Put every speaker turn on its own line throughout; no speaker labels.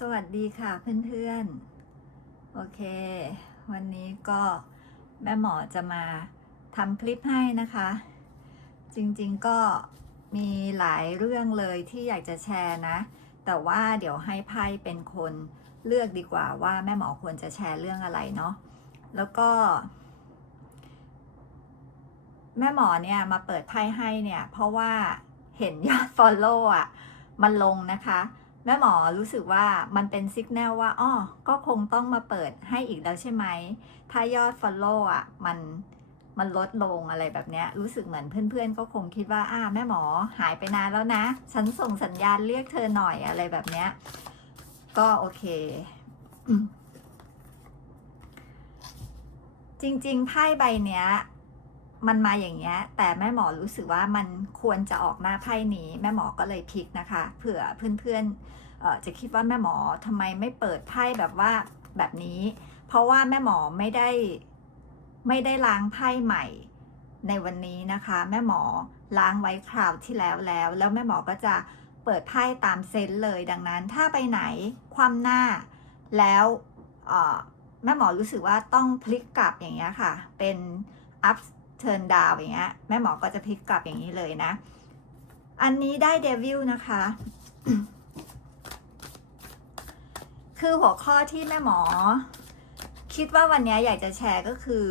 สวัสดีค่ะเพื่อนๆ โอเค วันนี้ก็แม่หมอจะมาทำคลิปให้นะคะ จริงๆก็มีหลายเรื่องเลยที่อยากจะแชร์นะ แต่ว่าเดี๋ยวให้ไพ่เป็นคนเลือกดีกว่าว่าแม่หมอควรจะแชร์เรื่องอะไรเนาะแล้วก็ แม่หมอเนี่ยมาเปิดไพ่ให้เนี่ย เพราะว่าเห็นยอด Follow อะมันลงนะคะ แม่หมอรู้สึกว่ามันเป็นสัญญาณว่าอ้อก็คงต้องมาเปิดให้อีกแล้วใช่ไหม ถ้ายอด Follow อะ มันมันลดลงอะไรแบบนี้รู้สึกเหมือนเพื่อนๆ ก็คงคิดว่าอ่าแม่หมอหายไปนานแล้วนะ ฉันส่งสัญญาณเรียกเธอหน่อยอะไรแบบนี้ก็โอเค จริงๆไพ่ใบเนี้ย มันมาอย่างเงี้ย แต่แม่หมอรู้สึกว่ามันควรจะออกหน้าไพ่นี้ แม่หมอก็เลยพลิกนะคะ เผื่อเพื่อนๆจะคิดว่าแม่หมอทำไมไม่เปิดไพ่แบบว่าแบบนี้ เพราะว่าแม่หมอไม่ได้ไม่ได้ล้างไพ่ใหม่ในวันนี้นะคะ แม่หมอล้างไว้คราวที่แล้วแล้ว แล้วแม่หมอก็จะเปิดไพ่ตามเซนส์เลย ดังนั้นถ้าไปไหนคว่ำหน้าแล้วแม่หมอรู้สึกว่าต้องพลิกกลับอย่างเงี้ยค่ะ เป็น up turn down อย่างเงี้ยแม่หมอก็จะพลิกกลับอย่างนี้เลยนะ อันนี้ได้เดวิลนะคะ คือหัวข้อที่แม่หมอ คิดว่าวันนี้อยากจะแชร์ก็คือ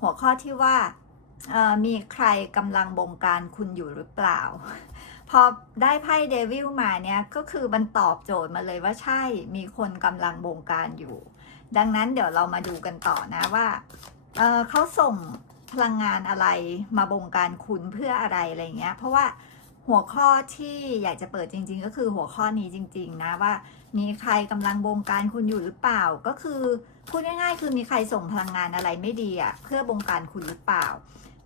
หัวข้อที่ว่ามีใครกำลังบงการคุณอยู่หรือเปล่า พอได้ไพ่เดวิลมาเนี่ยก็คือมันตอบโจทย์มาเลยว่าใช่มีคนกำลังบงการอยู่ ดังนั้นเดี๋ยวเรามาดูกันต่อนะว่าเเขาส่ง พลังงานอะไรมาบงการคุณเพื่ออะไรอะไรเงี้ย เพราะว่าหัวข้อที่อยากจะเปิดจริง ๆ ก็คือหัวข้อนี้จริง ๆ นะว่ามีใครกำลังบงการคุณอยู่หรือเปล่า ก็คือพูดง่ายๆ คือมีใครส่งพลังงานอะไรไม่ดีอะเพื่อบงการคุณหรือเปล่า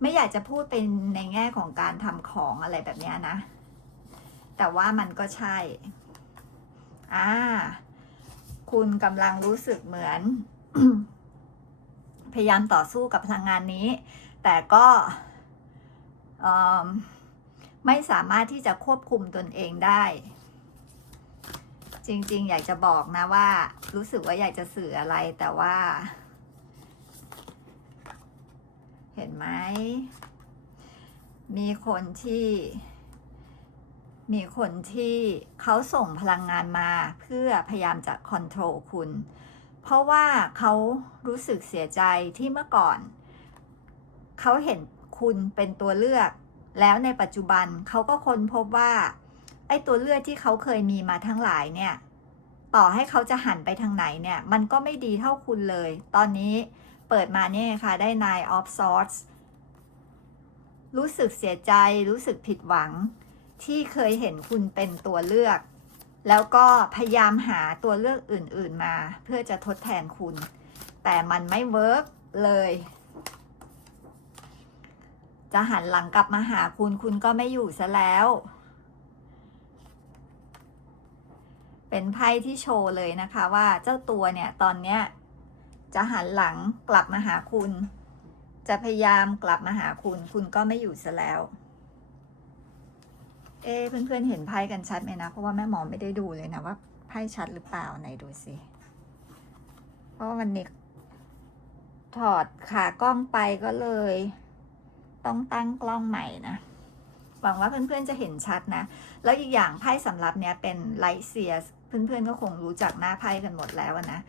ไม่อยากจะพูดเป็นในแง่ของการทำของอะไรแบบนี้นะ แต่ว่ามันก็ใช่อ่าคุณกำลังรู้สึกเหมือน พยายามต่อสู้กับพลังงานนี้ แต่ก็ไม่สามารถที่จะควบคุมตนเองได้ จริงๆ อยากจะบอกนะว่า รู้สึกว่าอยากจะสื่ออะไรแต่ว่า เห็นไหม มีคนที่มีคนที่เขาส่งพลังงานมาเพื่อพยายามจะคอนโทรลคุณ เพราะว่าเขารู้สึกเสียใจที่เมื่อก่อน เขาเห็นคุณเป็นตัวเลือก แล้วในปัจจุบันเขาก็ค้นพบว่า ไอ้ตัวเลือกที่เขาเคยมีมาทั้งหลายเนี่ย ต่อให้เขาจะหันไปทางไหนเนี่ย มันก็ไม่ดีเท่าคุณเลย ตอนนี้เปิดมาเนี่ยค่ะได้ Nine of Swords รู้สึกเสียใจรู้สึกผิดหวัง ที่เคยเห็นคุณเป็นตัวเลือก แล้วก็พยายามหาตัวเลือกอื่น ๆมา เพื่อจะทดแทนคุณ แต่มันไม่เวิร์กเลย จะหันหลังกลับมาหาคุณคุณก็ไม่อยู่ซะแล้ว เป็นไพ่ที่โชว์เลยนะคะว่าเจ้าตัวเนี่ยตอนเนี้ยจะหันหลังกลับมาหาคุณ จะพยายามกลับมาหาคุณ คุณก็ไม่อยู่ซะแล้ว เอ๊เพื่อนๆเห็นไพ่กันชัดไหมนะ เพราะว่าแม่หมอไม่ได้ดูเลยนะว่าไพ่ชัดหรือเปล่าไหนดูสิเพราะวันนี้ถอดขากล้องไปก็เลย ต้องตั้งกล้องใหม่นะหวังว่าเพื่อนๆจะเห็นชัดนะ แล้วอีกอย่างไพ่สำรับเนี้ยเป็นไลท์เซียสเพื่อนๆก็คงรู้จักหน้าไพ่กันหมดแล้วนะ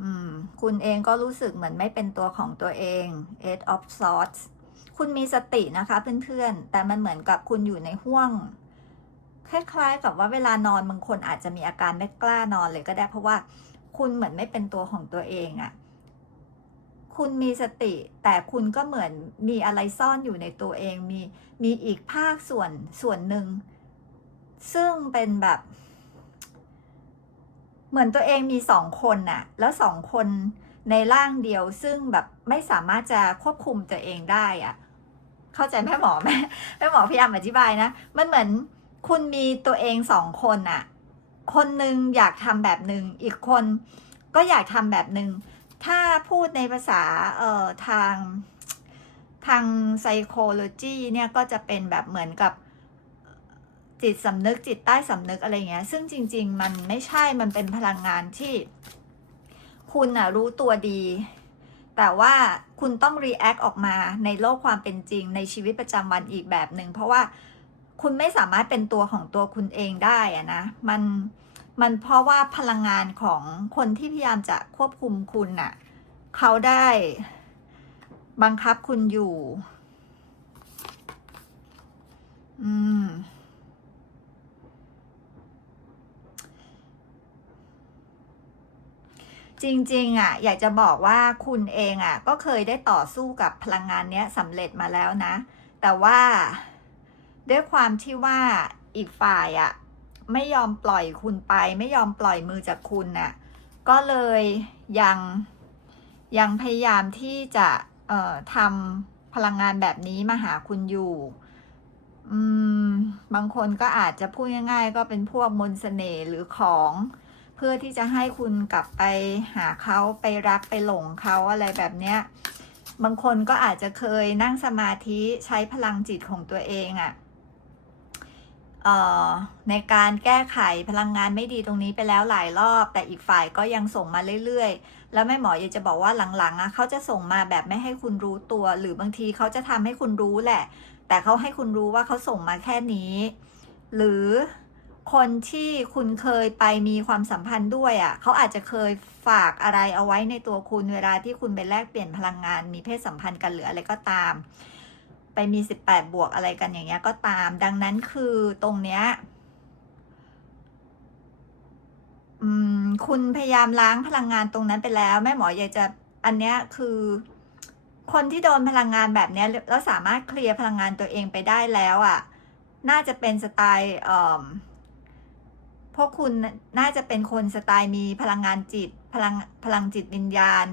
อืม คุณเองก็รู้สึกเหมือนไม่เป็นตัวของตัวเอง Eight of Swords คุณมีสตินะคะเพื่อนๆ แต่มันเหมือนกับคุณอยู่ในห่วง คล้ายๆ กับว่าเวลานอนบางคนอาจจะมีอาการไม่กล้านอนเลยก็ได้ เพราะว่าคุณเหมือนไม่เป็นตัวของตัวเองอะคุณมีสติ แต่คุณก็เหมือนมีอะไรซ่อนอยู่ในตัวเอง มีมีอีกภาคส่วนส่วนหนึ่ง ซึ่งเป็นแบบ เหมือนตัวเองมีสองคนน่ะ แล้วสองคนในร่างเดียวซึ่งแบบไม่สามารถจะควบคุมตัวเองได้อะเข้าใจแม่หมอไหมแม่หมอพยายามอธิบายนะ มันเหมือนคุณมีตัวเองสองคนน่ะ คนหนึ่งอยากทำแบบหนึ่งอีกคนก็อยากทำแบบหนึ่งถ้าพูดในภาษาเอ่อทางทาง psychology เนี่ยก็จะเป็นแบบเหมือนกับ จิตสำนึกจิตใต้สำนึกอะไรเงี้ย ซึ่งจริง ๆ มันไม่ใช่มันเป็นพลังงานที่ คุณอะรู้ตัวดี แต่ว่าคุณต้อง react ออกมาในโลกความเป็นจริง ในชีวิตประจำวันอีกแบบหนึ่งเพราะว่าคุณไม่สามารถเป็นตัวของตัวคุณเองได้อะนะ มัน มันเพราะว่าพลังงานของคนที่พยายามจะควบคุมคุณน่ะ เขาได้บังคับคุณอยู่ อืม จริงๆอะอยากจะบอกว่าคุณเองอะก็เคยได้ต่อสู้กับพลังงานเนี้ยสำเร็จมาแล้วนะ แต่ว่าด้วยความที่ว่าอีกฝ่ายอะไม่ยอมปล่อยคุณไป ไม่ยอมปล่อยมือจากคุณน่ะก็เลยยังยังพยายามที่จะเอ่อทำพลังงานแบบนี้มาหาคุณอยู่อืมบางคนก็อาจจะพูดง่ายๆ ก็เป็นพวกมนต์เสน่ห์หรือของ เพื่อที่จะให้คุณกลับไปหาเขาไปรักไปหลงเขาอะไรแบบเนี้ยบางคนก็อาจจะเคยนั่งสมาธิใช้พลังจิตของตัวเองอะ่ะเอ่อในการแก้ไขพลังงานไม่ดีตรงนี้ไปแล้วหลายรอบ แต่อีกฝ่ายก็ยังส่งมาเรื่อยๆ แล้วแม่หมออยากจะบอกว่าหลังๆอะเขาจะส่งมาแบบไม่ให้คุณรู้ตัว หรือบางทีเขาจะทำให้คุณรู้แหละ แต่เขาให้คุณรู้ว่าเขาส่งมาแค่นี้ หรือ คนที่คุณเคยไปมีความสัมพันธ์ด้วยอะ่ะเขาอาจจะเคยฝากอะไรเอาไว้ในตัวคุณเวลาที่คุณไปแลกเปลี่ยนพลังงาน มีเพศสัมพันธ์กันหรืออะไรก็ตาม ไปมี 18 บวกอะไรกันอย่างเงี้ยก็ตาม ดังนั้นคือตรงเนี้ยคุณพยายามล้างพลังงานตรงนั้นไปแล้ว แม่หมออยากจะอันเนี้ยคือคนที่โดนพลังงานแบบเนี้ยแล้วสามารถเคลียร์พลังงานตัวเองไปได้แล้วอะ่ะ น่าจะเป็นสไตล์อ่อ พวกคุณน่าจะเป็นคนสไตล์มีพลังงานจิต พลังพลังจิตวิญญาณ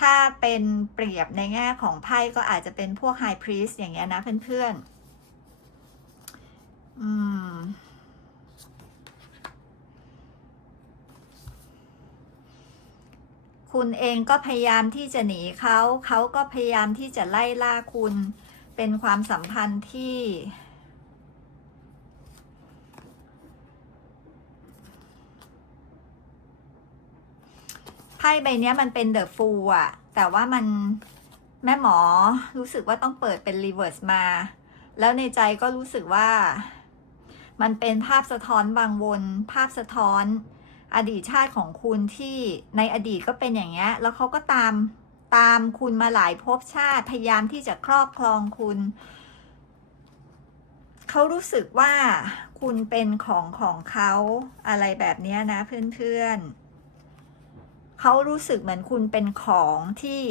ถ้าเป็นเปรียบในแง่ของไพ่ก็อาจจะเป็นพวกไฮพรีสอย่างเงี้ยนะเพื่อนๆ อืมคุณเองก็พยายามที่จะหนีเขา เขาก็พยายามที่จะไล่ล่าคุณ เป็นความสัมพันธ์ที่ พ่ใบนี้มันเป็นเดอะฟูลอะแต่ว่ามันแม่หมอรู้สึกว่าต้องเปิดเป็นรีเวิร์สมา แล้วในใจก็รู้สึกว่า มันเป็นภาพสะท้อนบางวน ภาพสะท้อน อดีตชาติของคุณที่ในอดีตก็เป็นอย่างเงี้ย แล้วเขาก็ตามตามคุณมาหลายภพชาติ พยายามที่จะครอบครองคุณ เขารู้สึกว่าคุณเป็นของของเขาอะไรแบบนี้นะเพื่อนๆ เขารู้สึกเหมือนคุณเป็นของที่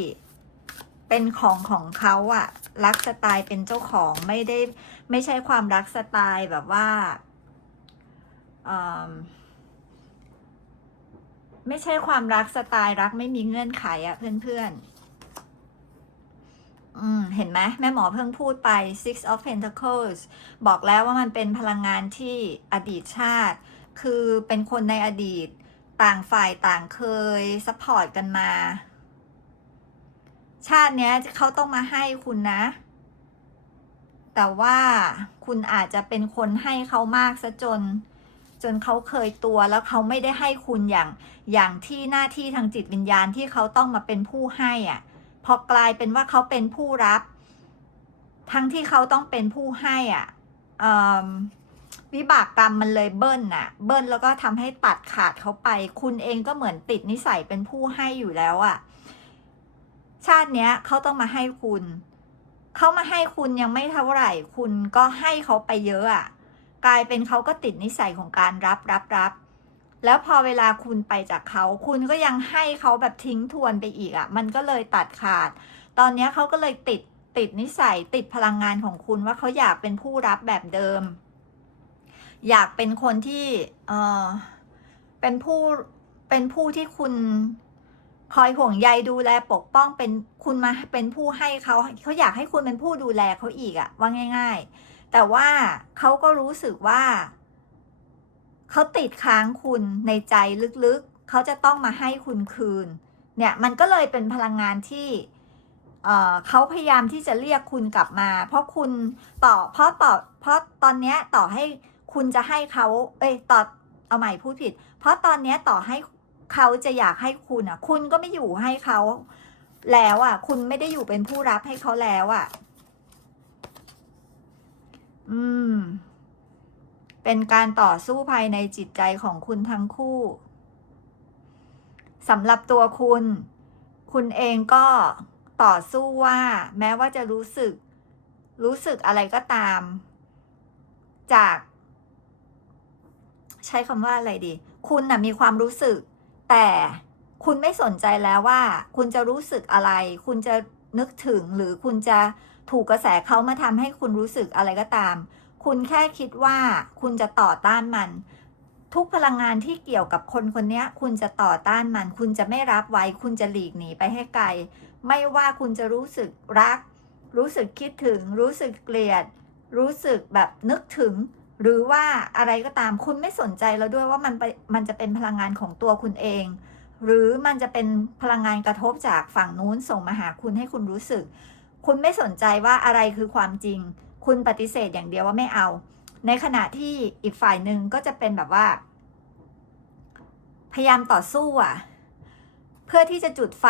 เป็นของของเขาอะรักสไตล์เป็นเจ้าของไม่ได้ไม่ใช่ความรักสไตล์แบบว่าอืมไม่ใช่ความรักสไตล์รักไม่มีเงื่อนไขอะเพื่อนๆอืมเห็นไหมแม่หมอเพิ่งพูดไป six of pentacles บอกแล้วว่ามันเป็นพลังงานที่อดีตชาติ คือเป็นคนในอดีต ต่างฝ่ายต่างเคยซัพพอร์ตกันมา ชาติเนี้ยเขาต้องมาให้คุณนะ แต่ว่าคุณอาจจะเป็นคนให้เขามากซะจน จนเขาเคยตัวแล้วเขาไม่ได้ให้คุณอย่างอย่างที่หน้าที่ทางจิตวิญญาณที่เขาต้องมาเป็นผู้ให้อะ่ะ พอกลายเป็นว่าเขาเป็นผู้รับ ทั้งที่เขาต้องเป็นผู้ให้อะ วิบากกรรมมันเลยเบิ้ลน่ะ เบิ้ลแล้วก็ทำให้ตัดขาดเขาไป คุณเองก็เหมือนติดนิสัยเป็นผู้ให้อยู่แล้วอะ ชาติเนี้ยเขาต้องมาให้คุณ เขามาให้คุณยังไม่เท่าไหร่ คุณก็ให้เขาไปเยอะอะ กลายเป็นเขาก็ติดนิสัยของการรับรับรับ แล้วพอเวลาคุณไปจากเขา คุณก็ยังให้เขาแบบทิ้งทวนไปอีกอะ มันก็เลยตัดขาด ตอนนี้เขาก็เลยติดติดนิสัยติดพลังงานของคุณว่าเขาอยากเป็นผู้รับแบบเดิม อยากเป็นคนที่เออเป็นผู้เป็นผู้ที่คุณคอยห่วงใยดูแลปกป้องเป็นคุณมาเป็นผู้ให้เขาเขาอยากให้คุณเป็นผู้ดูแลเขาอีกอะว่าง่าย ๆ แต่ว่าเขาก็รู้สึกว่าเขาติดค้างคุณในใจลึกๆเขาจะต้องมาให้คุณคืน เนี่ยมันก็เลยเป็นพลังงานที่เเขาพยายามที่จะเรียกคุณกลับมา เพราะคุณต่อเพราะต่อเพราะตอนเนี้ยต่อให้ คุณจะให้เขาเอ้ยต่อเอาใหม่พูดผิด เพราะตอนนี้ต่อให้เขาจะอยากให้คุณอะ คุณก็ไม่อยู่ให้เขาแล้วอะ คุณไม่ได้อยู่เป็นผู้รับให้เขาแล้วอะ อืม เป็นการต่อสู้ภายในจิตใจของคุณทั้งคู่สำหรับตัวคุณ คุณเองก็ต่อสู้ว่า แม้ว่าจะรู้สึก รู้สึกอะไรก็ตาม จาก ใช้คำว่าอะไรดี คุณน่ะมีความรู้สึก แต่คุณไม่สนใจแล้วว่า คุณจะรู้สึกอะไร คุณจะนึกถึงหรือคุณจะถูกกระแสเขามาทำให้คุณรู้สึกอะไรก็ตาม คุณแค่คิดว่าคุณจะต่อต้านมัน ทุกพลังงานที่เกี่ยวกับคนคนนี้คุณจะต่อต้านมัน คุณจะไม่รับไว้ คุณจะหลีกหนีไปให้ไกล ไม่ว่าคุณจะรู้สึกรัก รู้สึกคิดถึง รู้สึกเกลียด รู้สึกแบบนึกถึง หรือว่าอะไรก็ตามคุณไม่สนใจแล้วด้วยว่ามันไปมันจะเป็นพลังงานของตัวคุณเอง หรือมันจะเป็นพลังงานกระทบจากฝั่งนู้นส่งมาหาคุณให้คุณรู้สึก คุณไม่สนใจว่าอะไรคือความจริง คุณปฏิเสธอย่างเดียวว่าไม่เอา ในขณะที่อีกฝ่ายหนึ่งก็จะเป็นแบบว่า พยายามต่อสู้อะ เพื่อที่จะจุดไฟ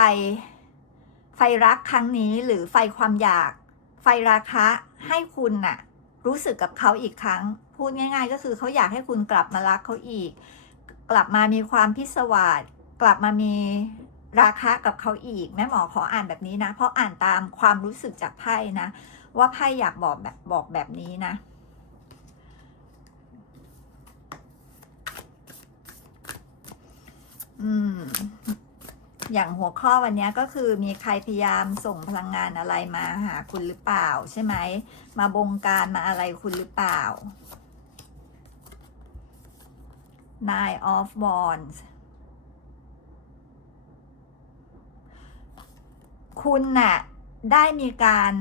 ไฟรักครั้งนี้หรือไฟความอยาก ไฟราคะให้คุณน่ะ รู้สึกกับเขาอีกครั้ง พูดง่าย ๆ ก็คือเขาอยากให้คุณกลับมารักเขาอีก กลับมามีความพิศวาสกลับมามีราคะกับเขาอีกแม่หมอขออ่านแบบนี้นะ เพราะอ่านตามความรู้สึกจากไพ่นะ ว่าไพ่อยากบอกแบบบอกแบบนี้นะอืมอย่างหัวข้อวันนี้ก็คือมีใครพยายามส่งพลังงานอะไรมาหาคุณหรือเปล่า ใช่ไหม มาบงการมาอะไรคุณหรือเปล่า Nine of Wands คุณน่ะ ได้มีการ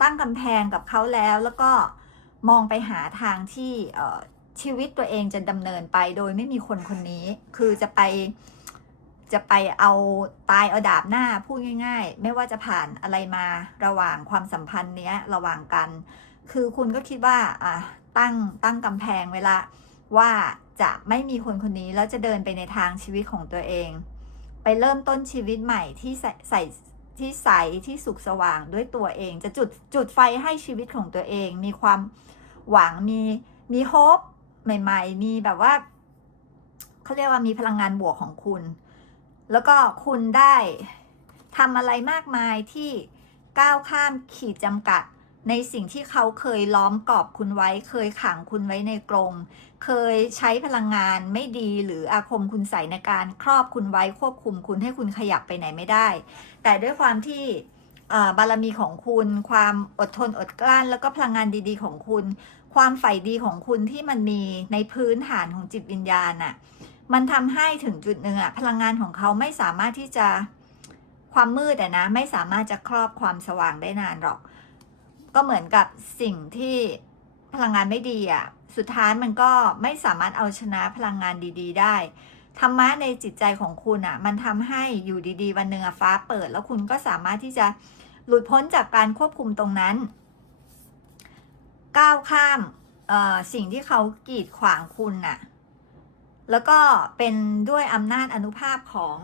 ตั้งกำแพงกับเขาแล้ว แล้วก็มองไปหาทางที่ชีวิตตัวเองจะดำเนินไปโดยไม่มีคนคนนี้ คือจะไปจะไปเอาตายเอาดาบหน้าพูดง่าย ๆ ไม่ว่าจะผ่านอะไรมาระหว่างความสัมพันธ์เนี้ยระหว่างกัน คือคุณก็คิดว่าอะตั้งตั้งกำแพงเวลา ว่าจะไม่มีคนคนนี้แล้วจะเดินไปในทางชีวิตของตัวเอง ไปเริ่มต้นชีวิตใหม่ที่ใส่ใสที่ใสที่สุขสว่างด้วยตัวเอง จะจุดจุดไฟให้ชีวิตของตัวเอง มีความหวังมีมีโฮปใหม่ ๆ มีแบบว่าเขาเรียกว่ามีพลังงานบวกของคุณ แล้วก็คุณได้ทำอะไรมากมายที่ก้าวข้ามขีดจำกัด ในสิ่งที่เขาเคยล้อมกรอบคุณไว้ เคยขังคุณไว้ในกรงเคยใช้พลังงานไม่ดีหรืออาคมคุณใส่ในการครอบคุณไว้ควบคุมคุณให้คุณขยับไปไหนไม่ได้ แต่ด้วยความที่บารมีของคุณ ความอดทนอดกลั้น แล้วก็พลังงานดีๆ ของคุณ ความใฝ่ดีของคุณที่มันมีในพื้นฐานของจิตวิญญาณน่ะมันทำให้ถึงจุดหนึ่งอะพลังงานของเขาไม่สามารถที่จะความมืดอะนะ ไม่สามารถจะครอบความสว่างได้นานหรอก ก็เหมือนกับสิ่งที่พลังงานไม่ดีอะสุดท้ายมันก็ไม่สามารถเอาชนะพลังงานดี ๆ ได้ ธรรมะในจิตใจของคุณอะมันทำให้อยู่ดีๆ วันหนึ่งอฟ้าเปิด แล้วคุณก็สามารถที่จะหลุดพ้นจากการควบคุมตรงนั้น ก้าวข้ามสิ่งที่เขากีดขวางคุณน่ะ แล้วก็เป็นด้วยอำนาจอนุภาพของ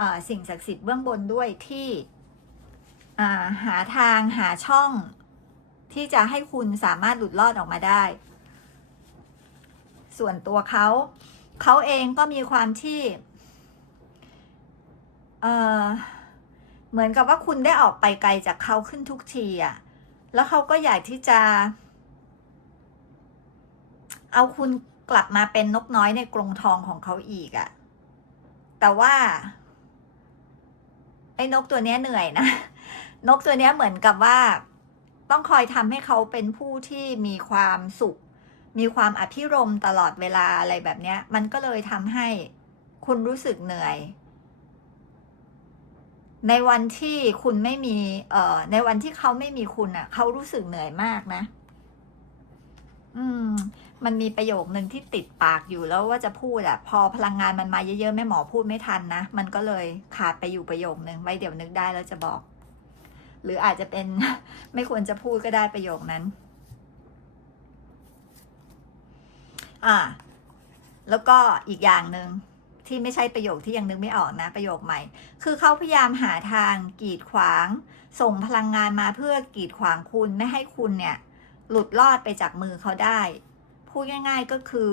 อสิ่งศักดิ์สิทธิ์เบื้องบนด้วยที่หาทางหาช่อง ที่จะให้คุณสามารถหลุดรอดออกมาได้ ส่วนตัวเขา เขาเองก็มีความที่เออเหมือนกับว่าคุณได้ออกไปไกลจากเขาขึ้นทุกทีอะแล้วเขาก็อยากที่จะ เอาคุณกลับมาเป็นนกน้อยในกรงทองของเขาอีกอะแต่ว่า ไอ้นกตัวนี้เหนื่อยนะ นกตัวนี้เหมือนกับว่า ต้องคอยทำให้เขาเป็นผู้ที่มีความสุข มีความอภิรมตลอดเวลาอะไรแบบเนี้ยมันก็เลยทำให้คุณรู้สึกเหนื่อย ในวันที่คุณไม่มีเอ่อในวันที่เขาไม่มีคุณอะ เขารู้สึกเหนื่อยมากนะ อืม มันมีประโยคหนึ่งที่ติดปากอยู่แล้วว่าจะพูดอะพอพลังงานมันมาเยอะๆแม่หมอพูดไม่ทันนะ มันก็เลยขาดไปอยู่ประโยคนึงไว้เดี๋ยวนึกได้แล้วจะบอก หรืออาจจะเป็นไม่ควรจะพูดก็ได้ประโยคนั้น อ่า แล้วก็อีกอย่างหนึ่งที่ไม่ใช่ประโยคที่ยังนึกไม่ออกนะ ประโยคใหม่ คือเขาพยายามหาทางกีดขวาง ส่งพลังงานมาเพื่อกีดขวางคุณไม่ให้คุณเนี่ย หลุดรอดไปจากมือเขาได้ พูดง่าย ๆก็คือ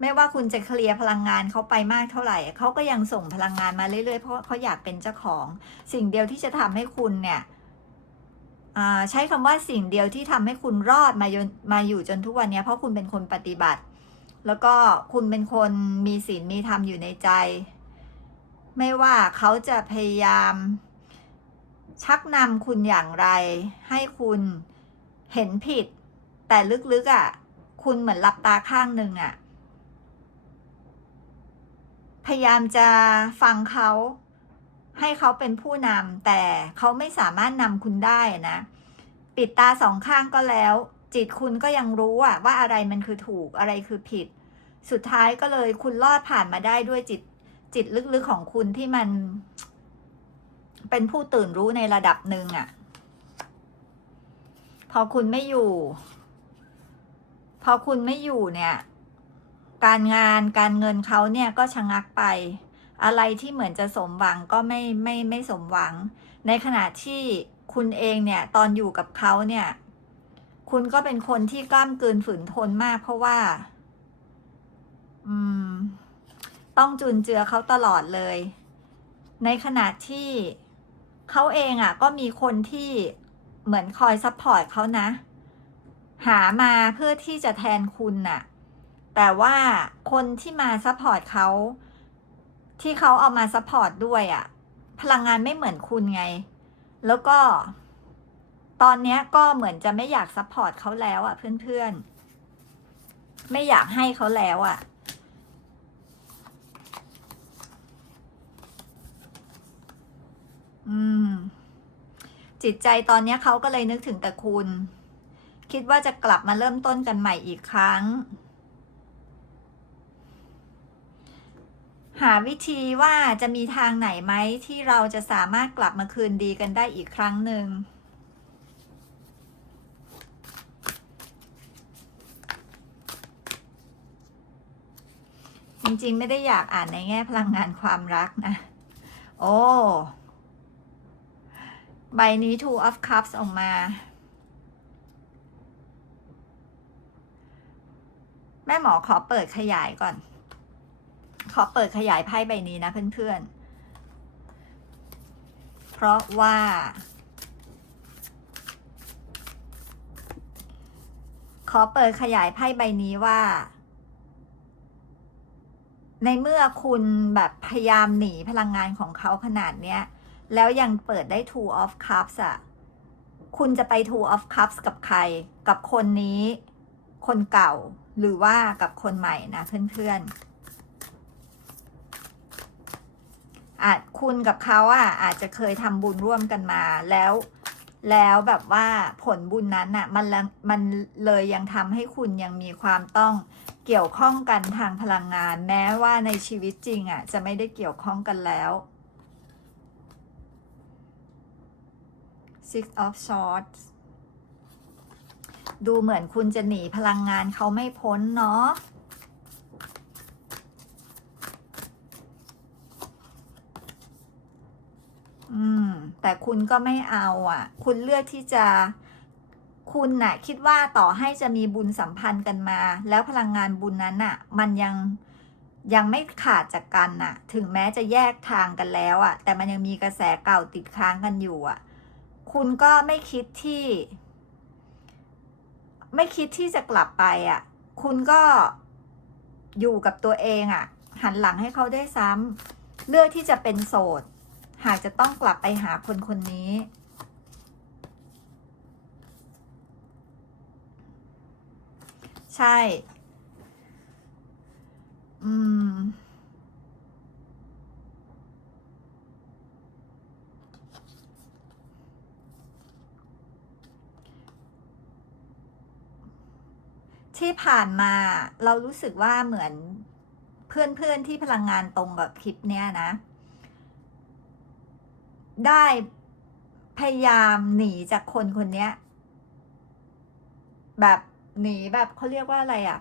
ไม่ว่าคุณจะเคลียร์พลังงานเขาไปมากเท่าไหร่ เขาก็ยังส่งพลังงานมาเรื่อยๆ เพราะเขาอยากเป็นเจ้าของ สิ่งเดียวที่จะทำให้คุณเนี่ยใช้คำว่าสิ่งเดียวที่ทำให้คุณรอดมามาอยู่จนทุกวันนี้เพราะคุณเป็นคนปฏิบัติ แล้วก็คุณเป็นคนมีศีลมีธรรมอยู่ในใจ ไม่ว่าเขาจะพยายาม ชักนำคุณอย่างไร ให้คุณเห็นผิด แต่ลึกๆอะ่ะ คุณเหมือนหลับตาข้างหนึ่งอะ่ะ พยายามจะฟังเขาให้เขาเป็นผู้นำแต่เขาไม่สามารถนำคุณได้นะ ปิดตาสองข้างก็แล้ว จิตคุณก็ยังรู้อะว่าอะไรมันคือถูกอะไรคือผิด สุดท้ายก็เลยคุณรอดผ่านมาได้ด้วยจิตจิตลึกๆของคุณที่มัน เป็นผู้ตื่นรู้ในระดับหนึ่งอะพอคุณไม่อยู่ พอคุณไม่อยู่เนี่ย การงานการเงินเขาเนี่ยก็ชะงักไป อะไรที่เหมือนจะสมหวังก็ไม่ไม่ไม่สมหวัง ในขณะที่คุณเองเนี่ยตอนอยู่กับเขาเนี่ย คุณก็เป็นคนที่กล้ามกืนฝืนทนมาก เพราะว่า อืม ต้องจุนเจือเขาตลอดเลย ในขณะที่เขาเองอะ ก็มีคนที่เหมือนคอยซัพพอร์ตเขานะ หามาเพื่อที่จะแทนคุณน่ะ แต่ว่าคนที่มาซัพพอร์ตเขาที่เขาเอามาซัพพอร์ตด้วยอะ่ะพลังงานไม่เหมือนคุณไง แล้วก็ ตอนเนี้ยก็เหมือนจะไม่อยากซัพพอร์ตเขาแล้วอะ่ะเพื่อนๆ ไม่อยากให้เขาแล้วอะ่ะอืม จิตใจตอนเนี้ยเขาก็เลยนึกถึงแต่คุณ คิดว่าจะกลับมาเริ่มต้นกันใหม่อีกครั้ง หาวิธีว่าจะมีทางไหนไหมที่เราจะสามารถกลับมาคืนดีกันได้อีกครั้งหนึ่งจริงๆ ไม่ได้อยากอ่านในแง่พลังงานความรักนะ โอ้ ใบนี้ two of cups ออกมา แม่หมอขอเปิดขยายก่อน ขอเปิดขยายไพ่ใบนี้นะเพื่อนๆ เพราะว่า ขอเปิดขยายไพ่ใบนี้ว่า ในเมื่อคุณแบบพยายามหนีพลังงานของเขาขนาดเนี้ย แล้วยังเปิดได้ two of cups อะคุณจะไป two of cups กับใคร กับคนนี้ คนเก่าหรือว่ากับคนใหม่นะเพื่อนๆ อาจคุณกับเขาอะอาจจะเคยทำบุญร่วมกันมาแล้ว แล้วแบบว่าผลบุญนั้นอะมันมันเลยยังทำให้คุณยังมีความต้องเกี่ยวข้องกันทางพลังงาน แม้ว่าในชีวิตจริงอะจะไม่ได้เกี่ยวข้องกันแล้ว six of swords ดูเหมือนคุณจะหนีพลังงานเขาไม่พ้นเนาะ อืม แต่คุณก็ไม่เอาอะ คุณเลือกที่จะคุณน่ะคิดว่าต่อให้จะมีบุญสัมพันธ์กันมา แล้วพลังงานบุญนั้นน่ะ มันยังยังไม่ขาดจากกันน่ะ ถึงแม้จะแยกทางกันแล้วอะ แต่มันยังมีกระแสเก่าติดค้างกันอยู่อะ คุณก็ไม่คิดที่ ไม่คิดที่จะกลับไปอะ คุณก็อยู่กับตัวเองอะ หันหลังให้เขาได้ซ้ำเลือกที่จะเป็นโสด หากจะต้องกลับไปหาคนคนนี้ ใช่ อืม ที่ผ่านมาเรารู้สึกว่าเหมือนเพื่อนๆที่พลังงานตรงกับคลิปเนี้ยนะ ได้พยายามหนีจากคนคนนี้แบบหนีแบบเขาเรียกว่าอะไรอะ่ะ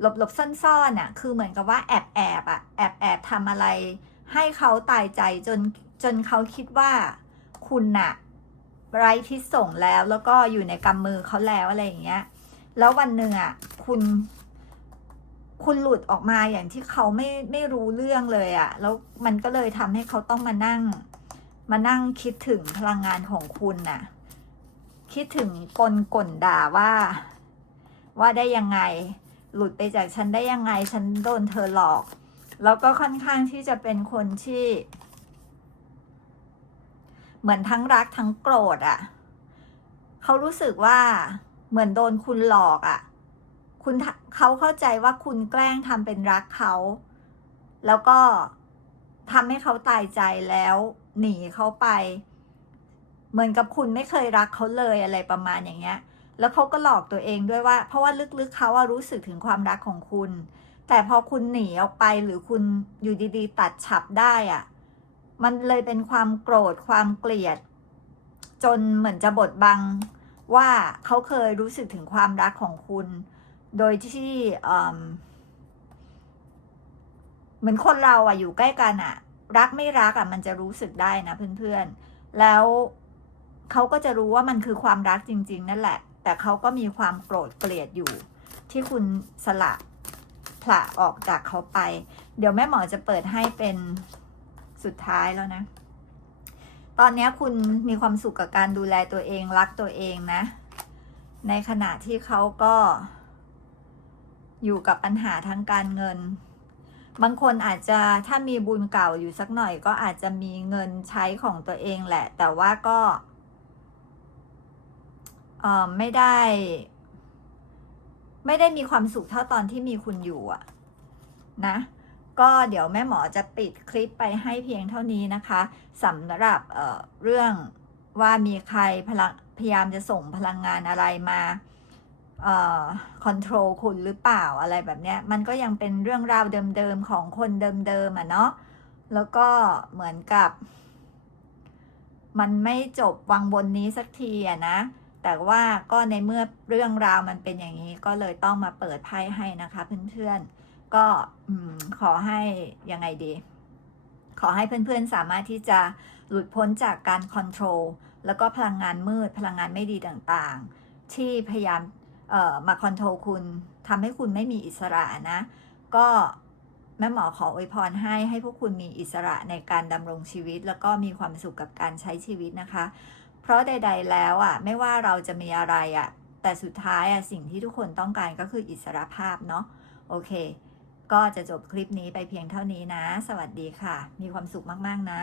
หลบหลบซ่อนๆอะ คือเหมือนกับว่าแอบแอบอะแอบแอบทำอะไร ให้เขาตายใจจนจนเขาคิดว่าคุณน่ะ ไร้ทิศส่งแล้วแล้วก็อยู่ในกำมือเขาแล้วอะไรอย่างเงี้ย แล้ววันหนึ่งอะคุณคุณหลุดออกมาอย่างที่เขาไม่ไม่รู้เรื่องเลยอะ่ะ แล้วมันก็เลยทำให้เขาต้องมานั่ง มานั่งคิดถึงพลังงานของคุณน่ะ คิดถึงกลกลด่าว่า ว่าได้ยังไง หลุดไปจากฉันได้ยังไง ฉันโดนเธอหลอก แล้วก็ค่อนข้างที่จะเป็นคนที่ เหมือนทั้งรักทั้งโกรธอะ่ะ เขารู้สึกว่าเหมือนโดนคุณหลอกอะ่ะ คุณเขาเข้าใจว่าคุณแกล้งทำเป็นรักเขา แล้วก็ทำให้เขาตายใจแล้ว หนีเขาไป เหมือนกับคุณไม่เคยรักเขาเลยอะไรประมาณอย่างเงี้ย แล้วเขาก็หลอกตัวเองด้วยว่า เพราะว่าลึกๆเขาอะรู้สึกถึงความรักของคุณ แต่พอคุณหนีออกไปหรือคุณอยู่ดีๆ ตัดฉับได้อะมันเลยเป็นความโกรธความเกลียด จนเหมือนจะบดบังว่าเขาเคยรู้สึกถึงความรักของคุณ โดยที่เหมือนคนเราอะอยู่ใกล้กันอะ รักไม่รักอะมันจะรู้สึกได้นะเพื่อนๆ แล้วเขาก็จะรู้ว่ามันคือความรักจริง ๆ นั่นแหละ แต่เขาก็มีความโกรธเกลียดอยู่ ที่คุณสละผละออกจากเขาไป เดี๋ยวแม่หมอจะเปิดให้เป็นสุดท้ายแล้วนะ ตอนนี้คุณมีความสุขกับการดูแลตัวเองรักตัวเองนะ ในขณะที่เขาก็อยู่กับปัญหาทางการเงิน บางคนอาจจะถ้ามีบุญเก่าอยู่สักหน่อย ก็อาจจะมีเงินใช้ของตัวเองแหละ แต่ว่าก็เออไม่ได้ ไม่ได้มีความสุขเท่าตอนที่มีคุณอยู่อะนะ ก็เดี๋ยวแม่หมอจะปิดคลิปไปให้เพียงเท่านี้นะคะสำหรับเเรื่องว่ามีใครพลังพยายามจะส่งพลังงานอะไรมา คอนโทรลคุณหรือเปล่าอะไรแบบเนี้ยมันก็ยังเป็นเรื่องราวเดิมๆของคนเดิมๆอะเนาะแล้วก็เหมือนกับ มันไม่จบวังบนนี้สักทีอะนะ แต่ว่าก็ในเมื่อเรื่องราวมันเป็นอย่างนี้ ก็เลยต้องมาเปิดไพ่ให้นะคะเพื่อนๆก็ขอให้ยังไงดี ขอให้เพื่อนๆสามารถที่จะหลุดพ้นจากการคอนโทรลแล้วก็พลังงานมืดพลังงานไม่ดีต่างๆ ที่พยายาม มาคอนโทรลคุณทำให้คุณไม่มีอิสระนะ ก็แม่หมอขออวยพรให้ให้พวกคุณมีอิสระในการดำรงชีวิต แล้วก็มีความสุขกับการใช้ชีวิตนะคะ เพราะใด ๆ แล้วอะไม่ว่าเราจะมีอะไรอะแต่สุดท้ายอะสิ่งที่ทุกคนต้องการก็คืออิสระภาพเนาะโอเค ก็จะจบคลิปนี้ไปเพียงเท่านี้นะ สวัสดีค่ะ มีความสุขมาก ๆ นะ